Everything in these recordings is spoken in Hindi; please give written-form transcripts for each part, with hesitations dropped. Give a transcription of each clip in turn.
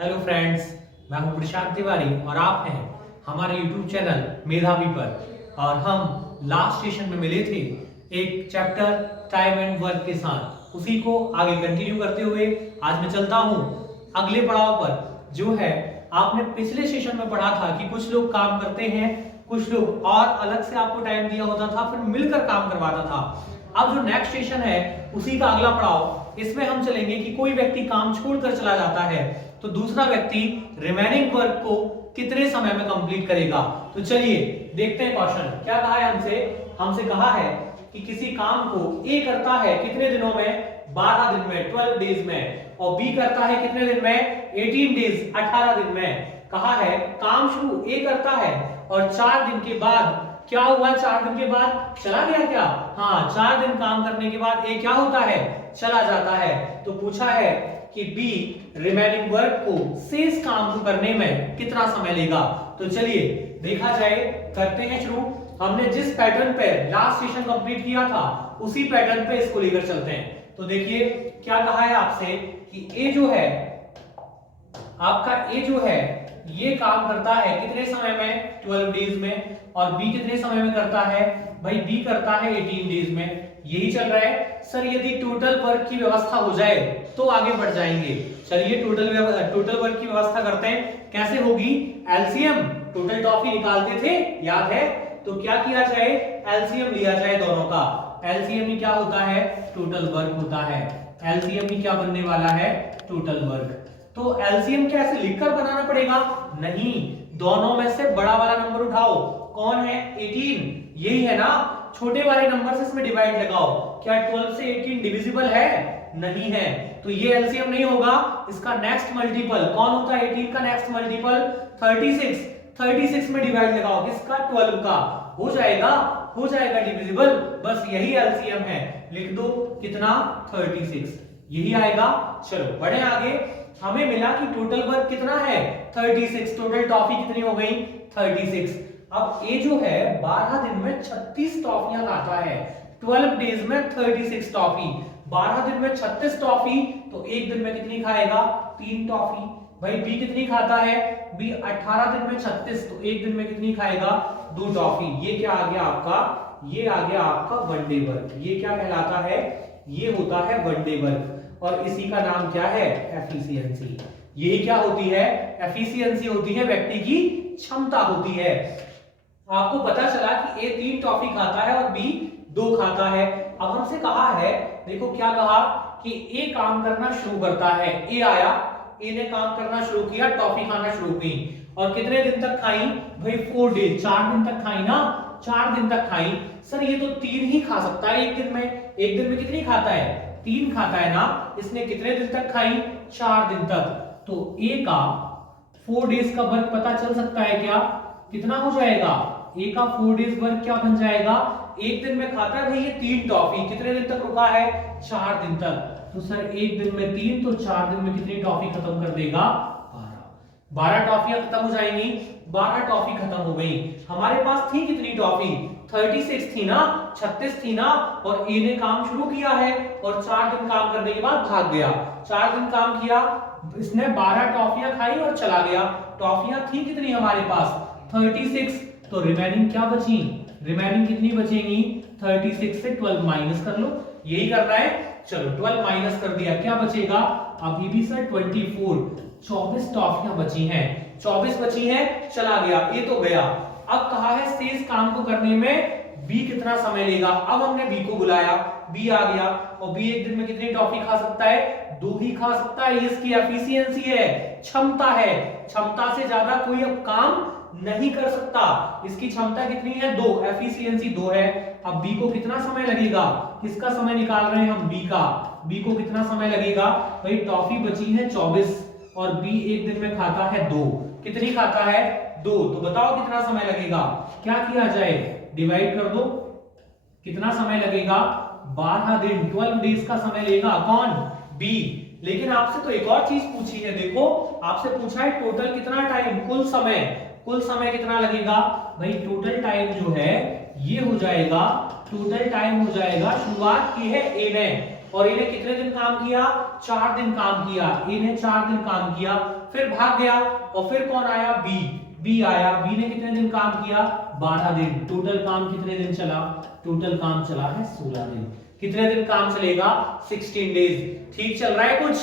हेलो फ्रेंड्स, मैं हूं प्रशांत तिवारी और आप हैं हमारे यूट्यूब चैनल मेधावी पर। और हम लास्ट सेशन में मिले थे एक चैप्टर टाइम एंड वर्क के साथ। उसी को आगे कंटिन्यू करते हुए आज मैं चलता हूं अगले पड़ाव पर, जो है आपने पिछले सेशन में पढ़ा था कि कुछ लोग काम करते हैं, कुछ लोग और अलग से आपको टाइम दिया होता था, फिर मिलकर काम करवाता था। अब जो नेक्स्ट सेशन है उसी का अगला पड़ाव, इसमें हम चलेंगे कि कोई व्यक्ति काम छोड़कर चला जाता है तो दूसरा व्यक्ति रिमेनिंग वर्क को कितने समय में कंप्लीट करेगा। तो चलिए देखते हैं क्वेश्चन क्या कहा है हमसे कहा है कि किसी काम को ए करता है कितने दिनों में, 12 दिन में, 12 डेज में, और बी करता है कितने दिन में, 18 डेज, 18 दिन में। कहा है काम शुरू ए करता है और 4 दिन के बाद क्या हुआ, 4 दिन के बाद चला गया क्या? हाँ, 4 दिन काम करने के बाद ए क्या होता है, चला जाता है। तो पूछा है कि बी रिमेनिंग वर्क को शेष काम को करने में कितना समय लेगा। तो चलिए देखा जाए, करते हैं शुरू। हमने जिस पैटर्न पे लास्ट सेशन कंप्लीट किया था उसी पैटर्न पे इसको लेकर चलते हैं। तो देखिए क्या कहा है आपसे कि ए जो है आपका, ए जो है ये काम करता है कितने समय में, 12 डेज में, और बी कितने समय में करता है, भाई बी करता है 18 डेज में। यही चल रहा है सर। यदि टोटल वर्क की व्यवस्था हो जाए तो आगे बढ़ जाएंगे। चलिए टोटल वर्क की व्यवस्था करते हैं। कैसे होगी? एलसीएम, टोटल टॉफी निकालते थे, याद है? तो क्या किया जाए, एलसीएम लिया जाए दोनों का। एलसीएम में क्या होता है, टोटल वर्क होता है। एलसीएम में क्या बनने वाला है, टोटल वर्क। तो एलसीएम कैसे लिखकर बनाना पड़ेगा? नहीं, दोनों में से बड़ा वाला नंबर उठाओ। कौन है? 18, यही है ना। छोटे वाले नंबर से इसमें डिवाइड लगाओ। क्या 12 से 18 डिविजिबल है? नहीं है, तो ये एलसीएम नहीं होगा। इसका नेक्स्ट मल्टीपल कौन होता है? 18 का नेक्स्ट मल्टीपल 36। 36 में डिवाइड लगाओ, किसका? 12 का। हो जाएगा डिविजिबल। बस यही एलसीएम है। लिख दो कितना, 36, यही आएगा। चलो बढ़े आगे। हमें मिला कि टोटल वर्क कितना है, 36। टोटल टॉफी कितनी हो गई, 36। अब ए जो है 12 दिन में 36 टॉफियां खाता है। 12 डेज में 36 टॉफी, 12 दिन में 36 टॉफी, तो एक दिन में कितनी खाएगा, 3 टॉफी। भाई बी कितनी खाता है, बी 18 दिन में 36, तो एक दिन में कितनी खाएगा, 2 टॉफी। ये क्या आ गया आपका, ये आ गया आपका वनडे वर्क। ये क्या कहलाता है, ये होता है वनडे वर्क, और इसी का नाम क्या है, एफिशिएंसी। यही क्या होती है, एफिशिएंसी होती है, व्यक्ति की क्षमता होती है। आपको पता चला कि ए 3 टॉफी खाता है और बी 2 खाता है। अब हमसे कहा है, देखो क्या कहा कि ए काम करना शुरू करता है। ए आया, ए ने काम करना शुरू किया, टॉफी खाना शुरू की, और कितने दिन तक खाई, भाई 4 डेज, 4 दिन तक खाई ना, 4 दिन तक खाई। सर ये तो 3 ही खा सकता है एक दिन में। एक दिन में कितनी खाता है, 3 खाता है ना। इसने कितने दिन तक खाई, 4 दिन तक। तो ए का 4 डेज का वर्क पता चल सकता है क्या, कितना हो जाएगा, ए का 4 डेज वर्क क्या बन जाएगा, एक दिन में खाता है भाई ये 3 टॉफी, कितने दिन तक रुका है, 4 दिन तक। तो सर एक दिन में 3, तो 4 दिन में कितनी टॉफी खत्म कर देगा, 12 टॉफियां खत्म हो जाएंगी। 12 टॉफी खत्म हो गई। हमारे पास थी कितनी टॉफी, 36 थी ना, 36 थी ना, और ए ने काम शुरू किया है और 4 दिन काम करने के बाद भाग गया। 4 दिन काम किया, इसने 12 टॉफियां खाई और चला गया। टॉफियां थी कितनी हमारे पास, 36, तो रिमेनिंग क्या बची, रिमेनिंग कितनी बचेंगी, 36 से 12 माइनस कर लो, यही करना है। चलो 12 माइनस कर दिया, क्या बचेगा, अभी भी सर 24, 24 टॉफियां बची हैं, 24 बची हैं, चला गया, ये तो गया। अब कहा है शेष काम को करने में बी कितना समय लेगा। अब हमने बी को बुलाया, बी आ गया, और बी एक दिन में कितनी टॉफी खा सकता है, 2 ही खा सकता है। इसकी एफिशिएंसी है, क्षमता है। क्षमता से ज्यादा कोई अब काम नहीं कर सकता। इसकी क्षमता कितनी है, 2, एफिशिएंसी 2 है। अब बी को कितना समय लगेगा, किसका समय निकाल रहे हैं हम, बी का। बी को कितना समय लगेगा, भाई टॉफी बची है 24, और बी एक दिन में खाता है 2, कितनी खाता है, 2, तो बताओ कितना समय लगेगा। क्या किया जाए, डिवाइड कर दो, कितना समय लगेगा, 12 दिन, 12 डेज का समय लेगा कौन, बी। लेकिन आपसे तो एक और चीज पूछी है, देखो आपसे पूछा है टोटल कितना टाइम, कुल समय कितना लगेगा। भाई टोटल टाइम जो है ये हो जाएगा, टोटल टाइम हो जाएगा, शुरुआत की है ए ने, और इन्हें कितने दिन काम किया, 4 दिन काम किया, इन्हें 4 दिन काम किया, फिर भाग गया और फिर कौन आया, बी आया। बी ने कितने दिन काम किया, 12 दिन। टोटल काम कितने दिन चला, टोटल काम चला है 16 दिन। कितने दिन काम चलेगा, 16 डेज। ठीक चल रहा है, कुछ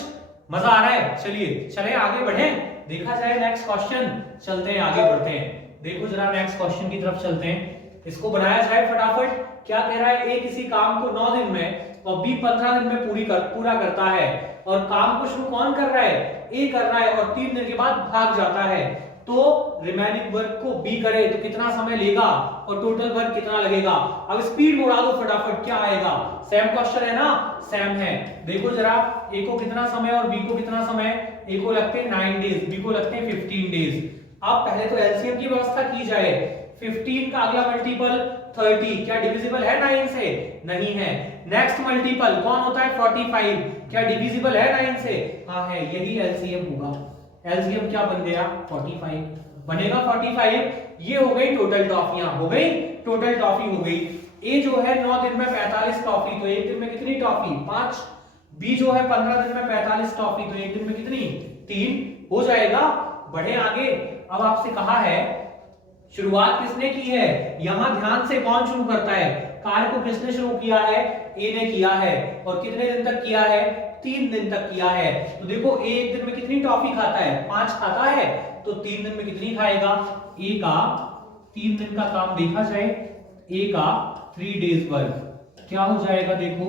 मजा आ रहा है। चलिए चले आगे बढ़े, देखा जाए नेक्स्ट क्वेश्चन। चलते हैं आगे बढ़ते हैं, देखो जरा नेक्स्ट क्वेश्चन की तरफ चलते हैं, इसको बनाया जाए फटाफट। क्या कह रहा है, ए किसी काम को 9 दिन में और बी 15 दिन में पूरा करता है, और काम को शुरू कौन कर रहा है, ए कर रहा है, और 3 दिन के बाद भाग जाता है। तो रिमेनिंग वर्क को बी करे तो कितना समय लेगा और टोटल वर्क कितना लगेगा। अब स्पीड बढ़ा दो फटाफट, क्या आएगा, सेम क्वेश्चन है ना, सेम है। देखो जरा, ए को कितना समय और बी को कितना समय, ए को लगते हैं 9 डेज, बी को लगते हैं 15 डेज। अब पहले तो एलसीएम की व्यवस्था की जाए। 15 का अगला मल्टीपल 30, क्या डिविजिबल है 9 से, नहीं है। नेक्स्ट मल्टीपल कौन होता है, 45, क्या डिविजिबल है 9 से, हाँ है। यही एलसीएम होगा। एलसीएम क्या बन गया, 45 बनेगा, 45। ये हो गई टोटल टॉफियां, हो गई टोटल टॉफी हो गई। ए जो है 9 दिन में 45 टॉफी, तो एक दिन में कितनी टॉफी, 5। बी जो है 15 दिन में 45 टॉफी, तो एक दिन में कितनी, 3 हो जाएगा। बढ़े आगे। अब आपसे कहा है शुरुआत किसने की है, यहां ध्यान से कौन शुरू करता है, कार्य को किसने शुरू किया है, ए ने किया है, और कितने दिन तक किया है, 3 दिन तक किया है। तो देखो ए एक दिन में कितनी टॉफी खाता है, 5 खाता है, तो 3 दिन में कितनी खाएगा, ए का 3 दिन का काम देखा जाए, ए का 3 डेज वर्क क्या हो जाएगा, देखो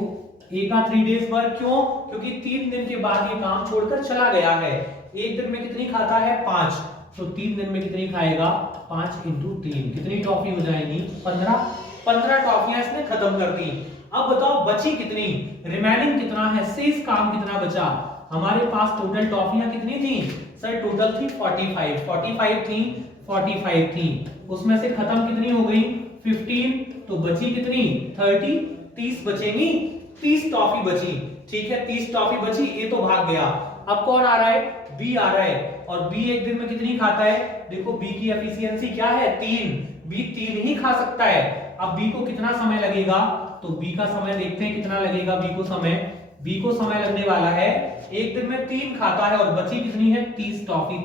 ए का 3 डेज वर्क, क्यों, क्योंकि 3 दिन के बाद ये काम छोड़कर चला गया है। एक दिन में कितनी खाता है, 5, तो 3 दिन में कितनी खाएगा, 5 इंटू 3, कितनी टॉफी हो जाएगी, 15 टॉफियां इसने खत्म कर दी। अब बताओ बची कितनी, रिमेनिंग कितना है, शेष काम कितना बचा। हमारे पास टोटल टॉफियां कितनी थी सर, टोटल थी 45 थी, उसमें से खत्म कितनी हो गई, 15, तो बची कितनी, 30 बचेंगी, 30 टॉफी बची। ठीक है, 30 टॉफी बची, ये तो भाग गया। अब कौन आ रहा है, बी आ रहा है, और बी एक दिन में कितनी खाता है, देखो बी की एफिशिएंसी क्या है, 3, बी 3 ही खा सकता है। अब बी को कितना समय लगेगा, तो बी का समय देखते हैं कितना लगेगा, बी को समय लगने वाला है, एक दिन में 3 खाता है, और बची कितनी है, 30 टॉफी,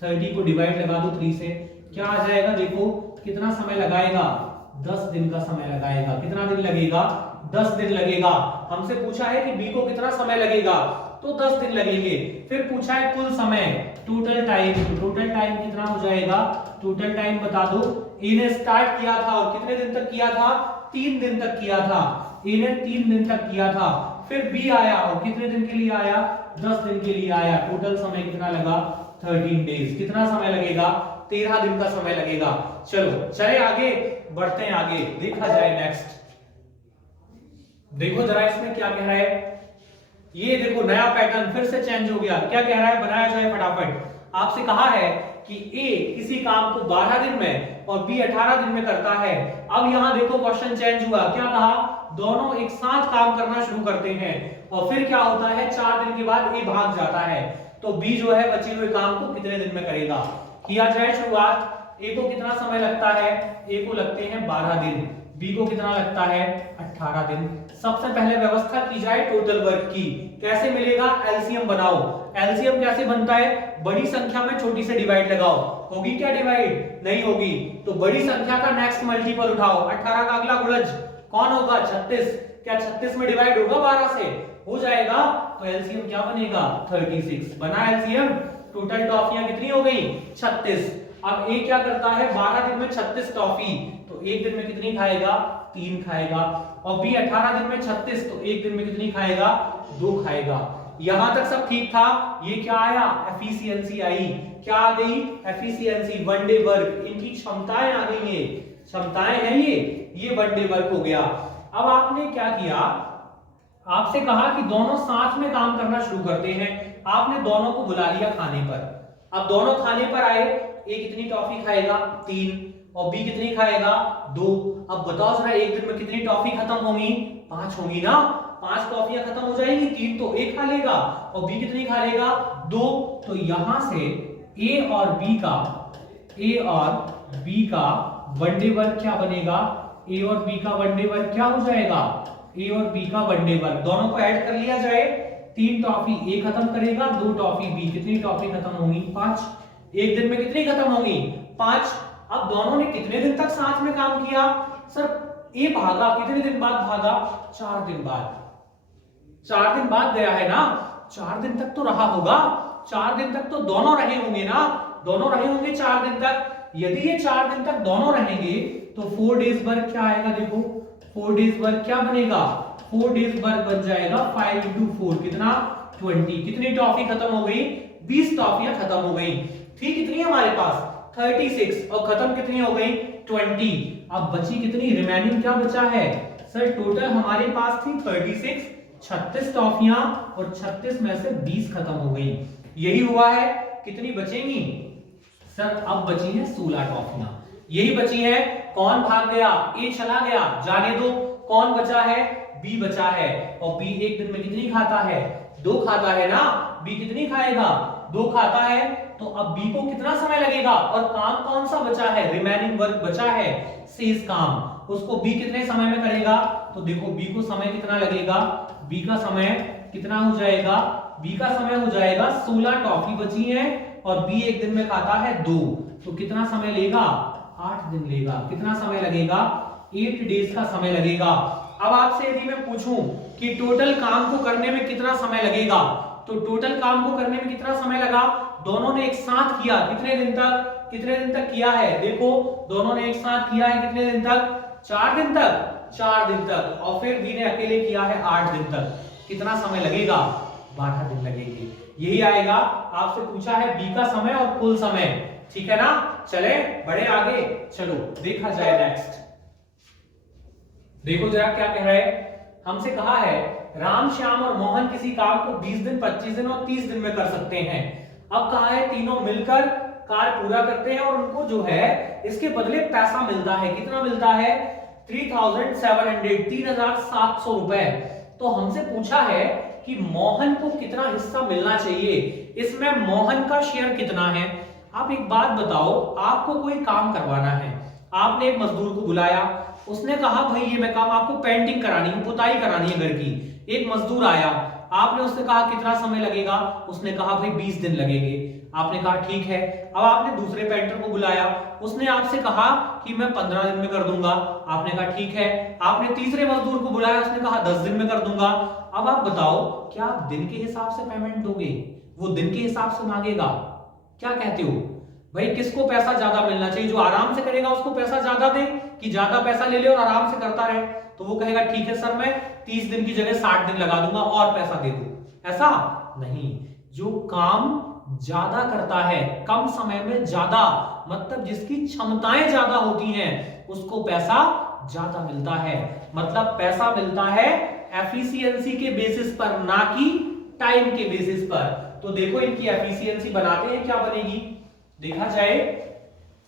30 को डिवाइड लगा दो 3 से, क्या आ जाएगा, देखो कितना समय लगाएगा, 10 दिन का समय लगाएगा। कितना दिन लगेगा, 10 दिन लगेगा। हमसे पूछा है कि बी को कितना समय लगेगा, तो 10 दिन लगेंगे। फिर पूछा है कुल समय, टोटल टाइम, टोटल टाइम कितना हो जाएगा, टोटल टाइम बता दो। ए ने स्टार्ट किया था और कितने दिन तक किया था, 3 दिन तक किया था, ए ने 3 दिन तक किया था। फिर बी आया और कितने दिन के लिए आया, 10 दिन के लिए आया। टोटल समय कितना लगा, 13 डेज। कितना समय लगेगा, 13 दिन का समय लगेगा। चलो चले आगे बढ़ते हैं, आगे देखा जाए नेक्स्ट। देखो जरा इसमें क्या कह रहा है, ये देखो नया पैटर्न फिर से चेंज हो गया। क्या कह रहा है, बनाया जाए फटाफट। आपसे कहा है कि ए किसी काम को 12 दिन में और बी 18 दिन में करता है। अब यहां देखो क्वेश्चन चेंज हुआ, क्या कहा, दोनों एक साथ काम करना शुरू करते हैं, और फिर क्या होता है, 4 दिन के बाद ए भाग जाता है। तो बी जो है बचे हुए काम को कितने दिन में करेगा। किया जाए शुरुआत। ए को कितना समय लगता है, ए को लगते हैं 12 दिन, बी को कितना लगता है, 18 दिन। सबसे पहले व्यवस्था की जाए टोटल वर्क की। कैसे मिलेगा, एलसीएम बनाओ। एलसीएम कैसे बनता है, बड़ी संख्या में छोटी से डिवाइड लगाओ। होगी क्या डिवाइड, नहीं होगी, तो बड़ी संख्या का नेक्स्ट मल्टीपल उठाओ। 18 का अगला गुणज कौन होगा, 36। क्या 36 में डिवाइड होगा 12 से, हो जाएगा। तो एलसीएम क्या बनेगा, 36 बना एलसीएम। टोटल टॉफियां कितनी हो गई, 36। अब ए क्या करता है, 12 दिन में 36 टॉफी, तो एक दिन में कितनी खाएगा, 3 खाएगा। और बी 18 दिन में 36, तो एक दिन में कितनी खाएगा, 2 खाएगा। यहां तक सब ठीक था। ये क्या आया, एफिशिएंसी आई। क्या आ गई, एफिशिएंसी, वन डे वर्क, इनकी क्षमताएं आ गई। ये क्षमताएं हैं, ये वन डे वर्क हो गया। अब आपने क्या किया, आपसे कहा कि दोनों साथ में काम करना शुरू करते हैं। आपने दोनों को बुला लिया खाने पर। अब दोनों खाने पर आए, ए कितनी टॉफी खाएगा, 3, और बी कितनी खाएगा, 2। अब बताओ जरा एक दिन में कितनी टॉफी खत्म होंगी, 5 होंगी ना। 5 टॉफियां खत्म हो जाएंगी, 3 तो ए खा लेगा और बी कितनी खा लेगा, 2। तो यहां से ए और बी का वनडे वर्क क्या बनेगा, ए और बी का वनडे वर्क क्या हो जाएगा, ए और बी का वनडे वर्क। दोनों को ऐड कर लिया जाए, 3 टॉफी ए खत्म करेगा, 2 टॉफी बी। कितनी टॉफी खत्म होंगी? 5। एक दिन में कितनी खत्म होंगी? 5। अब दोनों ने कितने दिन तक साथ में काम किया? सर ए भागा कितने दिन बाद भागा? 4 दिन बाद। 4 दिन बाद गया है ना, 4 दिन तक तो रहा होगा, 4 दिन तक तो दोनों रहे होंगे ना, दोनों रहे होंगे 4 दिन तक। यदि ये 4 दिन तक दोनों रहेंगे तो 4 डेज वर्क क्या आएगा? देखो 4 डेज वर्क क्या बनेगा? 4 डेज वर्क बन जाएगा 5 into 4 कितना? 20। कितनी टॉफी खत्म हो गई? 20 टॉफियां खत्म हो गई। ठीक, कितनी हमारे पास? 36। और खत्म कितनी हो गई? 20। अब बची कितनी? रिमेनिंग क्या बचा है? सर टोटल हमारे पास थी 36, 36 टॉफियां, और 36 में से 20 खत्म हो गई। यही हुआ है। कितनी बचेंगी? सर अब बची है 16 टॉफियां, यही बची है। कौन भाग गया? ए चला गया, जाने दो। कौन बचा है? बी बचा है। और बी एक दिन में कितनी खाता है? 2 खाता है ना। बी कितनी खाएगा? 2 खाता है। तो अब बी को कितना समय लगेगा? और काम कौन सा बचा है? रिमेनिंग वर्क बचा है, शेष काम। उसको बी कितने समय में करेगा? तो देखो बी को समय कितना लगेगा? बी का समय कितना हो जाएगा? बी का समय हो जाएगा 16 टॉफी बची है, और बी एक दिन में खाता है 2। तो कितना समय लेगा? 8 दिन लेगा। कितना समय लगेगा? 8 डेज का समय लगेगा। अब आपसे यदि मैं पूछूं कि टोटल काम को करने में कितना समय लगेगा, तो टोटल काम को करने में कितना समय लगा? दोनों ने एक साथ किया, कितने दिन तक? कितने दिन तक किया है? देखो दोनों ने एक साथ किया है कितने दिन तक? 4 दिन तक। 4 दिन तक। और फिर बी ने अकेले किया है 8 दिन तक। कितना समय लगेगा? 12 दिन लगेंगे। यही आएगा। आपसे पूछा है बी का समय और कुल समय, ठीक है ना। चले बढ़े आगे, चलो देखा जाए नेक्स्ट। देखो जरा क्या कह रहा है। हमसे कहा है राम, श्याम और मोहन किसी काम को 20 दिन, 25 दिन और 30 दिन में कर सकते हैं। अब कहा है तीनों मिलकर कार्य पूरा करते हैं और उनको जो है इसके बदले पैसा मिलता है। कितना मिलता है? 3700, 3700 रुपए। तो हमसे पूछा है कि मोहन को कितना हिस्सा मिलना चाहिए, इसमें मोहन का शेयर कितना है। आप एक बात बताओ, आपको कोई काम करवाना है, आपने एक मजदूर को बुलाया, उसने कहा भाई ये मैं काम आपको पेंटिंग करानी है, पुताई करानी है घर की। एक मजदूर आया, आपने उससे कहा कितना समय लगेगा, उसने कहा भाई 20 दिन लगेंगे। आपने कहा ठीक है। अब आपने दूसरे पेंटर को बुलाया, उसने आपसे कहा कि मैं 15 दिन में कर दूंगा। आपने कहा ठीक है। आपने तीसरे मजदूर को बुलाया, उसने कहा 10 दिन में कर दूंगा। अब आप बताओ क्या आप दिन के हिसाब से पेमेंट दोगे? वो दिन के हिसाब से मांगेगा। क्या कहते हो भाई, किसको पैसा ज्यादा मिलना चाहिए? जो आराम से करेगा उसको पैसा ज्यादा दे, कि ज्यादा पैसा ले ले और आराम से करता रहे? तो वो कहेगा ठीक है सर, मैं 30 दिन की जगह 60 दिन लगा दूंगा और पैसा दे दो। ऐसा नहीं। जो काम ज्यादा करता है कम समय में ज्यादा, मतलब जिसकी क्षमताएं ज्यादा होती हैं, उसको पैसा ज्यादा मिलता है। मतलब पैसा मिलता है एफिशिएंसी के बेसिस पर, ना कि टाइम के बेसिस पर। तो देखो इनकी एफिशिएंसी बनाते हैं, क्या बनेगी देखा जाए।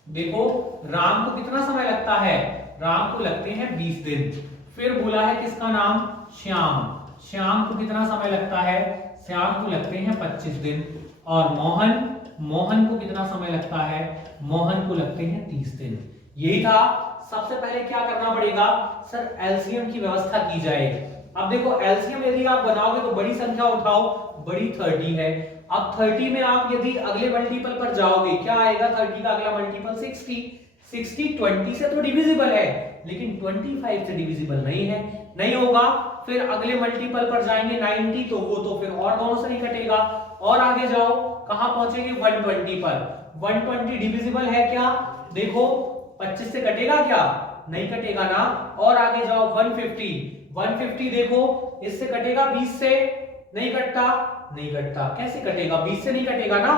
देखो राम को कितना समय लगता है? राम को लगते हैं 20 दिन। फिर बोला है किसका नाम? श्याम। श्याम को कितना समय लगता है? श्याम को लगते हैं 25 दिन। और मोहन को कितना समय लगता है? मोहन को लगते हैं 30 दिन। यही था। सबसे पहले क्या करना पड़ेगा? सर एलसीएम की व्यवस्था की जाए। अब देखो एलसीएम यदि आप बनाओगे तो बड़ी संख्या उठाओ, बड़ी 30 है। अब 30 में आप यदि अगले मल्टीपल पर जाओगे, क्या आएगा? 30 का अगला मल्टीपल 60। 60 20 से तो डिविजिबल है, लेकिन 25 से डिविजिबल नहीं है, नहीं होगा। फिर अगले मल्टीपल पर जाएंगे 90, तो वो तो फिर और दोनों से नहीं कटेगा। और आगे जाओ, कहां पहुंचेंगे? 120 पर। 120 डिविजिबल है क्या? देखो 25 से कटेगा क्या? नहीं कटेगा ना। और आगे जाओ 150 देखो इससे कटेगा? 20 से नहीं कटता, नहीं कटता। कैसे कटेगा? 20 से नहीं कटेगा ना।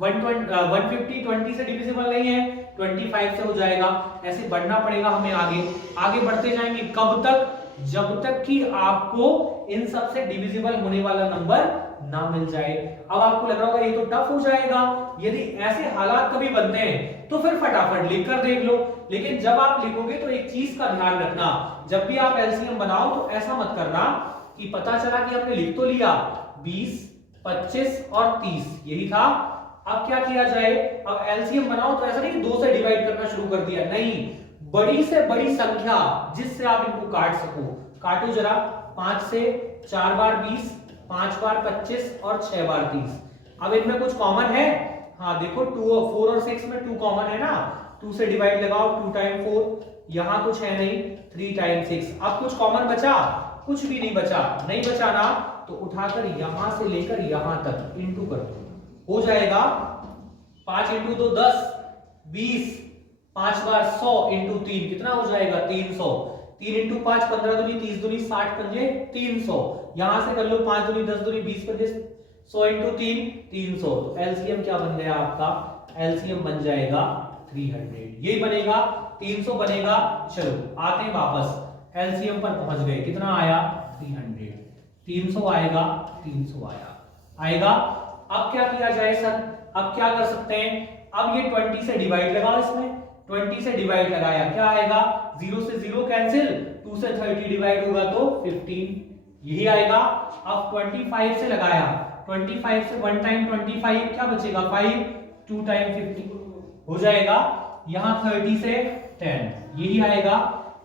150 20 से डिविजिबल नहीं है, 25 से हो जाएगा। ऐसे बढ़ना पड़ेगा हमें आगे। आगे बढ़ते जाएंगे कब तक? जब तक कि आपको इन सब से डिविजिबल होने वाला नंबर ना मिल जाए। अब आपको लग रहा होगा ये तो टफ हो जाएगा। यदि ऐसे हालात कभी बनते हैं तो फिर फटाफट लिखकर देख लो, लेकिन जब आप लिखोगे तो एक चीज का ध्यान रखना, जब भी आप एलसीएम बनाओ तो ऐसा मत करना कि पता चला कि आपने लिख तो लिया 20, 25 और 30, यही था। अब क्या किया जाए? अब एलसीएम बनाओ तो ऐसा नहीं कि 2 से डिवाइड करना शुरू कर दिया, नहीं, बड़ी से बड़ी संख्या जिससे आप इनको काट सको। काटो जरा। 5 से 4 बार 20, 5 बार 25 और 6 बार 30। अब इनमें कुछ कॉमन है? हाँ देखो 2 और 4 और 6 में 2 कॉमन है ना, 2 से डिवाइड लगाओ, 2 टाइम 4, यहाँ कुछ है नहीं, 3 टाइम 6। अब कुछ कॉमन बचा? कुछ भी नहीं बचा, नहीं बचा ना, तो उठाकर यहां से लेकर यहां तक इंटू कर दो, हो जाएगा 5 इंटू 2 10, 20, 5 बार 100 इंटू 3 कितना हो जाएगा 300, 3 इंटू 5 15 दूनी 30 दूनी 60 पंजे 300, यहां से कर लो 5 दूनी 10 दूनी 20 पंजे 100 इंटू 3 300। तो एलसीएम क्या बन गया आपका? एलसीएम बन जाएगा 300, यही बनेगा, 300 बनेगा। चलो आते हैं वापस, एलसीएम पर पहुंच गए, कितना आया 300, 300 आएगा, 300 आएगा। अब क्या किया जाए सर? अब क्या कर सकते हैं? अब ये 20 से डिवाइड लगाओ, इसमें 20 से डिवाइड लगाया क्या आएगा? 0 से 0 कैंसिल, 2 से 30 डिवाइड होगा तो 15, यही आएगा। अब 25 से लगाया, 25 से 1 टाइम 25 क्या बचेगा 5, 2 टाइम 50 हो जाएगा। यहां 30 से 10 यही आएगा।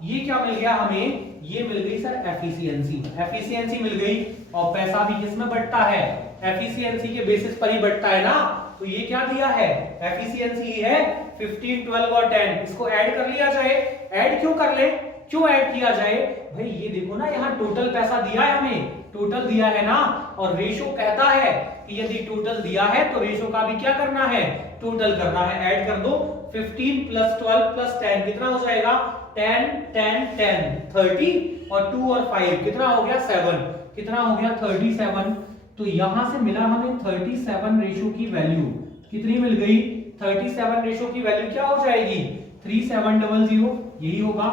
ये क्या मिल गया हमें? ये मिल गई सर एफिशिएंसी, एफिशिएंसी मिल गई। और पैसा भी किसमें बढ़ता है? एफिशिएंसी के बेसिस पर ही बढ़ता है ना। तो ये क्या दिया है? एफिशिएंसी है 15, 12 और 10। इसको ऐड कर लिया जाए। ऐड क्यों कर ले? क्यों ऐड किया जाए भाई? ये देखो ना, यहाँ टोटल पैसा दिया है हमें, टोटल दिया है ना, और रेशो कहता है कि यदि टोटल दिया है तो रेशो का भी क्या करना है? टोटल करना है। ऐड कर दो, 15 प्लस 12 प्लस 10 कितना हो जाएगा? 10 10 10 30 और 2 और 5 कितना हो गया 7, कितना हो गया 37। तो यहां से मिला हमें 37 रेशो की वैल्यू, कितनी मिल गई? 37 रेशो की वैल्यू क्या हो जाएगी? 3700, यही होगा।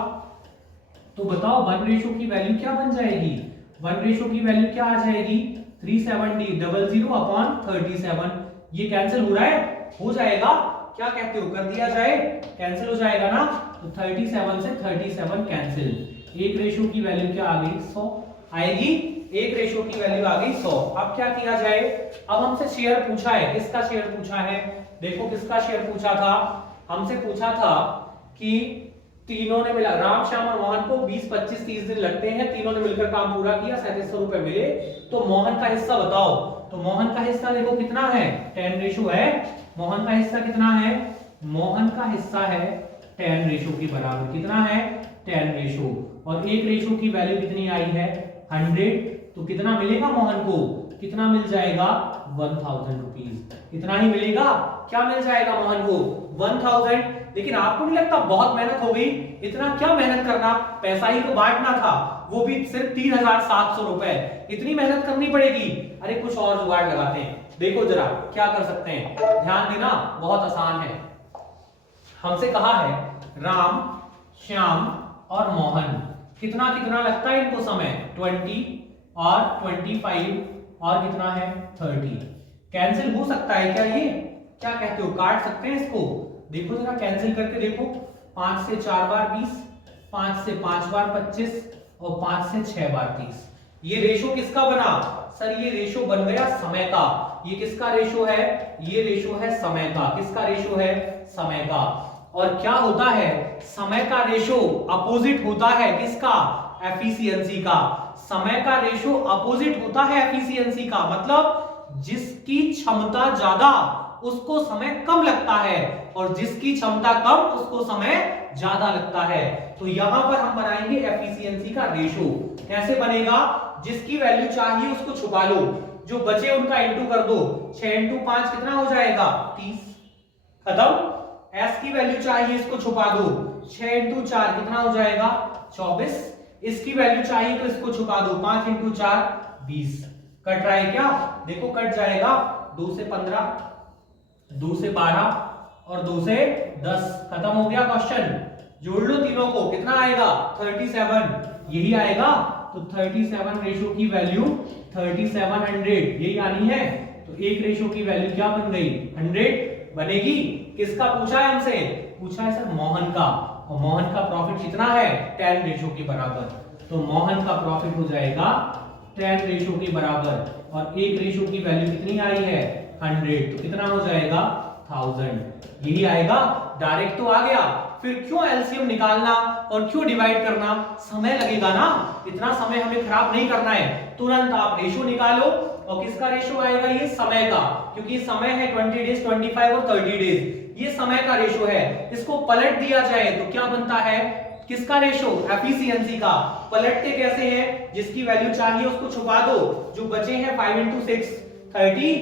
तो बताओ 1 रेशो की वैल्यू क्या बन जाएगी? 1 रेशो की वैल्यू क्या आ जाएगी? 370 अपॉन 37। ये कैंसिल हो रहा है? हो जाएगा। क्या कहते हो, कर दिया जाए? कैंसिल हो जाएगा ना। तो 37 से 37 कैंसिल। एक रेशो की वैल्यू क्या आ गई? 100 आएगी। एक रेशो की वैल्यू आ गई 100। अब क्या किया जाए? अब हमसे शेयर पूछा है, किसका शेयर पूछा है? देखो किसका शेयर पूछा था? हमसे पूछा था कि तीनों ने मिला, राम श्याम और मोहन को 20 25 30 दिन लगते हैं, तीनों ने मिलकर काम पूरा किया, 3700 रुपए मिले। तो मोहन का हिस्सा बताओ। तो मोहन का हिस्सा देखो कितना है? 10 रेशो है। मोहन का हिस्सा कितना है? मोहन का हिस्सा है 10 रेशो के बराबर। कितना है? 10 रेशो। और एक रेशो की वैल्यू कितनी आई है? 100। तो कितना मिलेगा मोहन को? कितना मिल जाएगा? 1000 रुपीज। इतना ही मिलेगा। क्या मिल जाएगा मोहन को? 1000। लेकिन आपको नहीं लगता बहुत मेहनत हो गई? इतना क्या मेहनत करना, पैसा ही तो बांटना था, वो भी सिर्फ 3700 रुपए। इतनी मेहनत करनी पड़ेगी? अरे कुछ और जुगाड़ लगाते हैं। देखो जरा क्या कर सकते हैं, ध्यान देना, बहुत आसान है। हमसे कहा है राम श्याम और मोहन, कितना कितना लगता है इनको समय? 20 और 25 और कितना है 30। कैंसिल हो सकता है क्या? ये क्या कहते हो, काट सकते हैं इसको? देखो जरा कैंसिल करके देखो। 5 से 4 बार 20, 5 से 5 बार 25 और 5 से 6 बार 30। ये रेशो किसका बना? सर ये रेशो बन गया समय का। ये किसका रेशो है? ये रेशो है समय का। किसका रेशो है? समय का। और क्या होता है? समय का रेशो अपोजिट होता है किसका? एफिशिएंसी का। समय का रेशो अपोजिट होता है एफिशिएंसी का। मतलब जिसकी क्षमता ज्यादा उसको समय कम लगता है, और जिसकी क्षमता कम उसको समय ज्यादा लगता है। तो यहां पर हम बनाएंगे एफिशिएंसी का रेशो। कैसे बनेगा? जिसकी वैल्यू चाहिए उसको छुपा लो, जो बचे उनका इंटू कर दो। 6 इंटू 5 कितना हो जाएगा? 30। खत्म। एस की वैल्यू चाहिए, इसको छुपा दो। 6 इंटू 4 कितना हो जाएगा? 24। इसकी वैल्यू चाहिए तो इसको छुपा दो। 5 इंटू 4 20। कट रहा है क्या? देखो कट जाएगा। 2 से 15, 2 से 12 और 2 से 10। खत्म हो गया क्वेश्चन। जोड़ लो तीनों को, कितना आएगा? 37। यही आएगा। तो 37 रेशो की वैल्यू 3700 यही आनी है। तो एक रेशो की वैल्यू क्या बन गई? 100 बनेगी। किसका पूछा है हमसे? पूछा है सर मोहन का। और मोहन का प्रॉफिट कितना है? 10 रेशो के बराबर। तो मोहन का प्रॉफिट हो जाएगा 10 रेशो के बराबर। और एक रेशो की वैल्यू कितनी आई है? 100। तो कितना हो जाएगा? 1000। यही आएगा। डायरेक्ट तो आ गया, फिर क्यों एलसीएम निकालना और क्यों डिवाइड करना? समय लगेगा ना, इतना समय हमें खराब नहीं करना है। तुरंत आप रेशो निकालो। और किसका रेशो आएगा? ये समय का, क्योंकि समय है 20 डेज, 25 और 30 डेज, ये समय का रेशो है। इसको पलट दिया जाए तो क्या बनता है? किसका रेशो? एफिशिएंसी का। पलटते कैसे हैं? जिसकी वैल्यू चाहिए उसको छुपा दो, जो बचे हैं 5 × 6 30,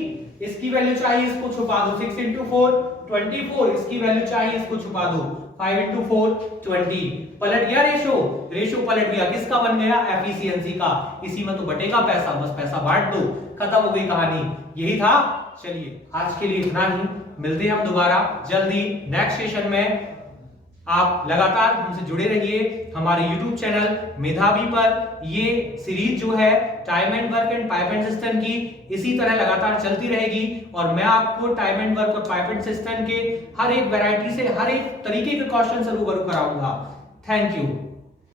इसकी वैल्यू चाहिए इसको छुपा दो, 6 × 4 24, इसकी वैल्यू चाहिए इसको छुपा दो, 5 × 4 20। पलट गया रेशो, रेशो पलट गया, किसका बन गया? एफिशिएंसी का। इसी में तो बटेगा पैसा, बस पैसा बांट दो, खत्म हो गई कहानी। यही था। चलिए आज के लिए इतना ही, मिलते हैं हम दोबारा जल्दी नेक्स्ट सेशन में। आप लगातार हमसे जुड़े रहिए हमारे YouTube चैनल मेधावी पर। ये सीरीज जो है time and work and pipe and system की इसी तरह लगातार चलती रहेगी, और मैं आपको टाइम एंड वर्क और पाइप एंड सिस्टम के हर एक वैरायटी से, हर एक तरीके के क्वेश्चन से रूबरू कराऊंगा। Thank you.